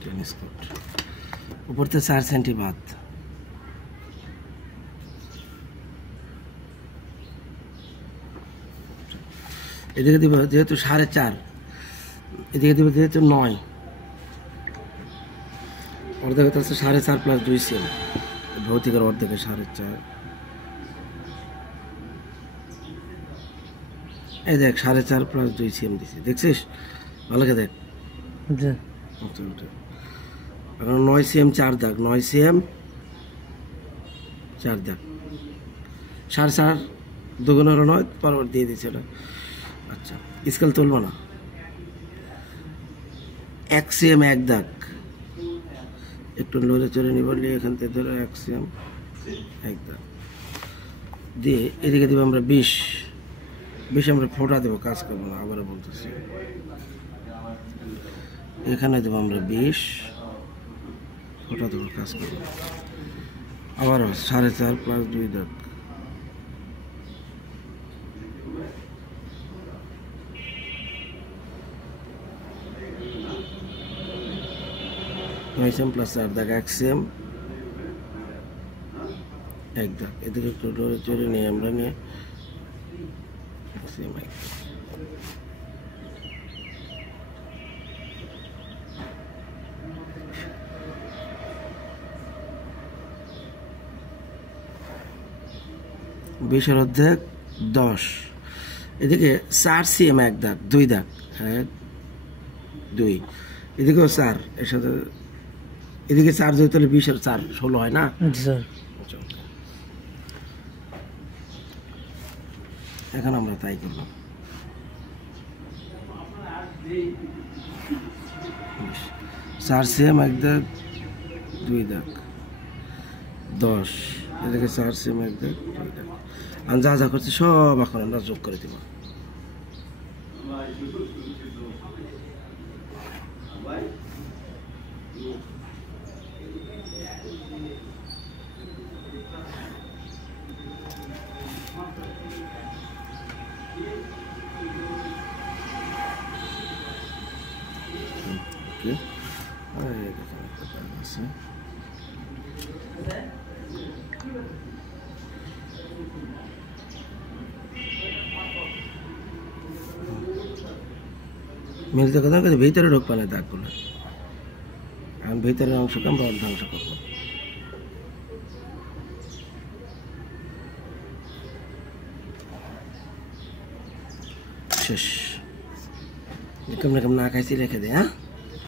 Tennis court ऊपर से 4 senti बात এদিকে দিব যেহেতু 4.5 এদিকে দিব যেহেতু 9 অর্ধেক হচ্ছে 4.5 প্লাস 2 সেম ভৌতিকের অর্ধেকে 4.5 এই দেখ 4.5 প্লাস 2 সেম দিছি দেখছিস ভালো করে দেখ জি আর 9 সেম 4 দাগ 9 সেম 4 দাগ 4.5 দুগুণের 9 পরবর্তী দিয়ে দিছে এটা আচ্ছা স্কেল তুলবো না 1 সেম 1 দাগ একটু লড়ে চড়ে নিবলি এখান থেকে ধরে 1 সেম 1 দাগ দিয়ে এদিকে দিব আমরা 20 আমরা ফোঁটা দেবো কাজ করবো না আবারও বলতেছি এখানে দেবো আমরা 20 ফোঁটা দেবো কাজ করবো আবারও 4.5 প্লাস 2 দাগ सेम प्लस 4 दाग 1 सेम 1 दाग এদিকে একটু লড়ে চড়ে নিয়ে আমরা নিয়ে সেম 1 20 এর অর্ধেক 10 এদিকে 4 সেম 1 দাগ 2 দাগ 1 2 এদিকেও 4 এর সাথে এদিকে 4 যদি তাহলে 20 আর 4 16 হয় না স্যার এখন আমরা তাই করলাম 4 সেম 1 দাগ 2 দাগ 10 এদিকে 4 সেম 1 দাগ 2 দাগ আমি যা যা করছি সব এখন আমরা যোগ করে দেব Okay. মিলতে কথা কিন্তু ভিতরে ঢোক পালে দাগগুলো আমি ভিতরের অংশকে আমরা অর্ধাংশ করবো শেষ এরকম না খাইছি রেখে দে হ্যাঁ